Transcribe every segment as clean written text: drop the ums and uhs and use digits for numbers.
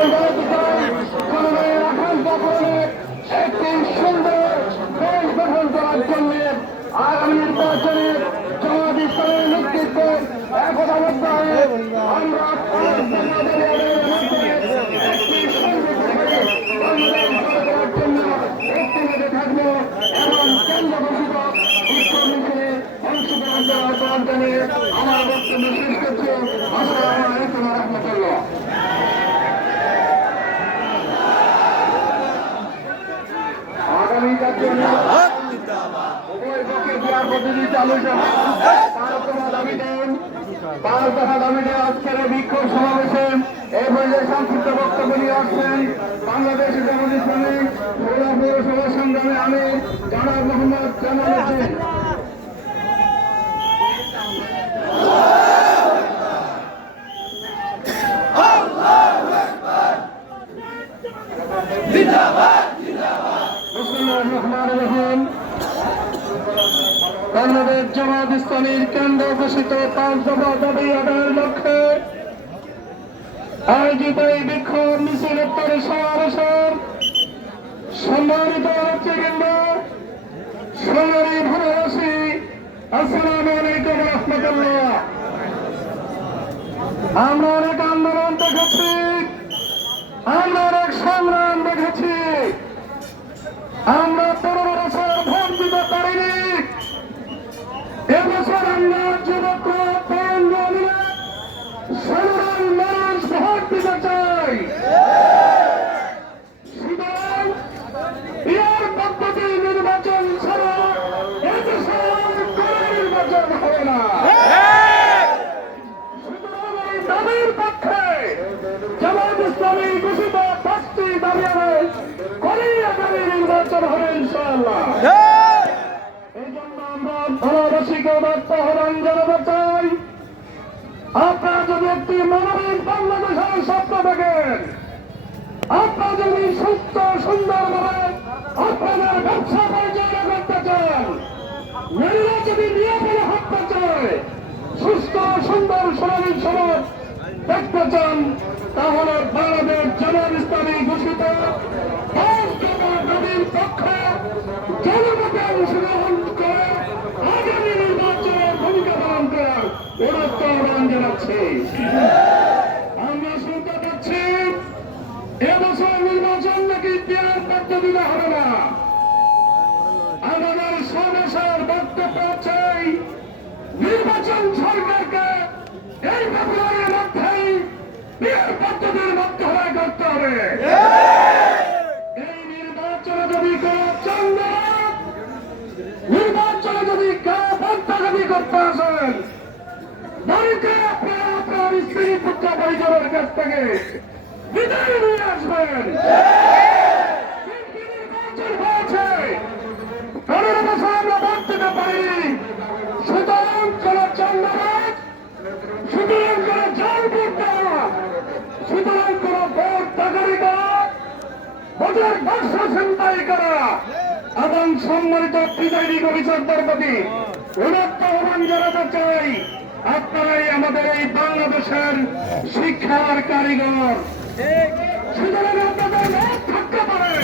একটি সুন্দর দেশ গঠন করার জন্য আগামী নির্বাচনে জামাত ইসলামের নেতৃত্বে একতাবদ্ধ হয়ে আমরা থাকবো এবং কেন্দ্র ঘোষিত মিছিলে অংশগ্রহণ করার আহ্বান জানিয়ে আমার বক্তব্য শেষ করছে। আসসালামু আলাইকুম ওয়া রাহমাতুল্লাহ। আগামী জাতীয় উভয় পক্ষে ক্রীড়া পদ্ধতি চালু পাঁচ দফা দাবিতে আজকের বিক্ষোভ সমাবেশে এই পর্যায়ে সংক্ষিপ্ত বক্তব্য নিয়ে আসছেন বাংলাদেশ জামাত ইসলামী ভোলা পৌরসভা সংগ্রামে আমি জনাব মোহাম্মদ জামাল উদ্দিন। বাংলাদেশ জামাত ইসলামীর কেন্দ্র ঘোষিত 5 দফা দাবি আদায়ের লক্ষ্যে আয়োজিত এই বিক্ষোভ মিছিল সমাবেশের সম্মানিত নেতৃবৃন্দ, সোনালী ভালোবাসী, আসসালামু আলাইকুম ওয়া রাহমাতুল্লাহ। আমরা অনেক আন্দোলন দেখেছি, আমরা অনেক সংগ্রাম দেখেছি, আমরা 15 বছর ভোট দিতে পারিনি। এবছর আমরা যুবকরা সাধারণ মানুষ ভোট দিতে চাই। সুতরাং এর পদ্ধতি নির্বাচন ছাড়া এদেশের কোনো নির্বাচন হবে না। সুতরাং এই দাবির পক্ষে জামাত ইসলামী ঘোষিত 5টি দাবি আদায় করেই আগামী নির্বাচন হবে ইনশাআল্লাহ। এই জন্য আমরা ভালোবাসীকে বার্তা আহ্বান জানাতে চাই, আপনারা যদি একটি মানবিক বাংলাদেশের স্বপ্ন দেখেন, আপনারা যদি সুস্থ সুন্দরভাবে আপনাদের ব্যবসা পরিচালনা করতে চান, মেয়েরা যদি নিরাপদে হাঁটতে চায়, সুস্থ সুন্দর সোনালী সমাজ দেখতে চান, তাহলে বাংলাদেশ জামাত ইসলামী ঘোষিত 5 দফা দাবির পক্ষে জনমতে অংশগ্রহণ করে আগামী নির্বাচনের ভূমিকা পালন করার উদাত্ত আহ্বান জানাচ্ছি। আমরা শুনতে পাচ্ছি এবছর নির্বাচন নাকি দেওয়ার পদ্ধতিতে হবে না। আমাদের সমাবেশের বক্তব্য হচ্ছে নির্বাচন সরকারকে এই ফেব্রুয়ারির মধ্যেই বিয়ের পদ্ধতির মাধ্যমে করতে হবে। এই নির্বাচনে যদি কেউ চন্দ্র নির্বাচনে যদি কেউ পদ্মাগতি করতে আসেন, বাড়িতে আপনারা আপনার স্ত্রী পুত্র পরিজনের কাছ থেকে বিদায় নিয়ে আসবেন। নির্বাচন হয়েছে, 15 বছর আমরা ভোট দিতে পারিনি। সুতরাং কোন চন্দ্রবাদ, সুতরাং কোন জাল ভোট দেওয়া, সুতরাং কোন ভোট দাগারি করা, ভোটের বাক্স ছিনতাই করা এবং সম্মানিত প্রিজাইডিং অফিসারদের প্রতি উদাত্ত আহ্বান জানাতে চাই, আপনারাই আমাদের এই বাংলাদেশের শিক্ষার কারিগর। সুতরাং আপনাদের মত থাকতে পারে,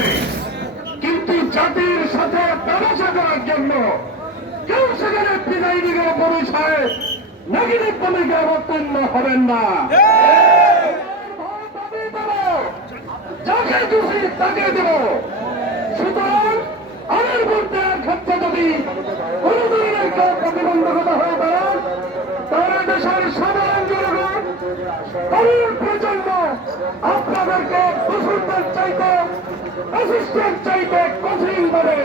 কিন্তু জাতির সাথে ব্যবসা করার জন্য কেউ সেখানে প্রিজাইডিং এর পরিচয়ে নেগেটিভ ভূমিকা অবতীর্ণ হবেন না। যাকে খুশি তাকে দেব। সুতরাং আমার ভোট দেওয়ার ক্ষেত্রে যদি কোন ধরনের কেউ প্রতিবন্ধকতা হয়ে দাঁড়ান, তাহলে দেশের সাধারণ জনগণ তরুণ প্রজন্ম আপনাদেরকে দোষরদের চাইতে অ্যাসিস্ট্যান্ট চাইতে কঠিন ভাবে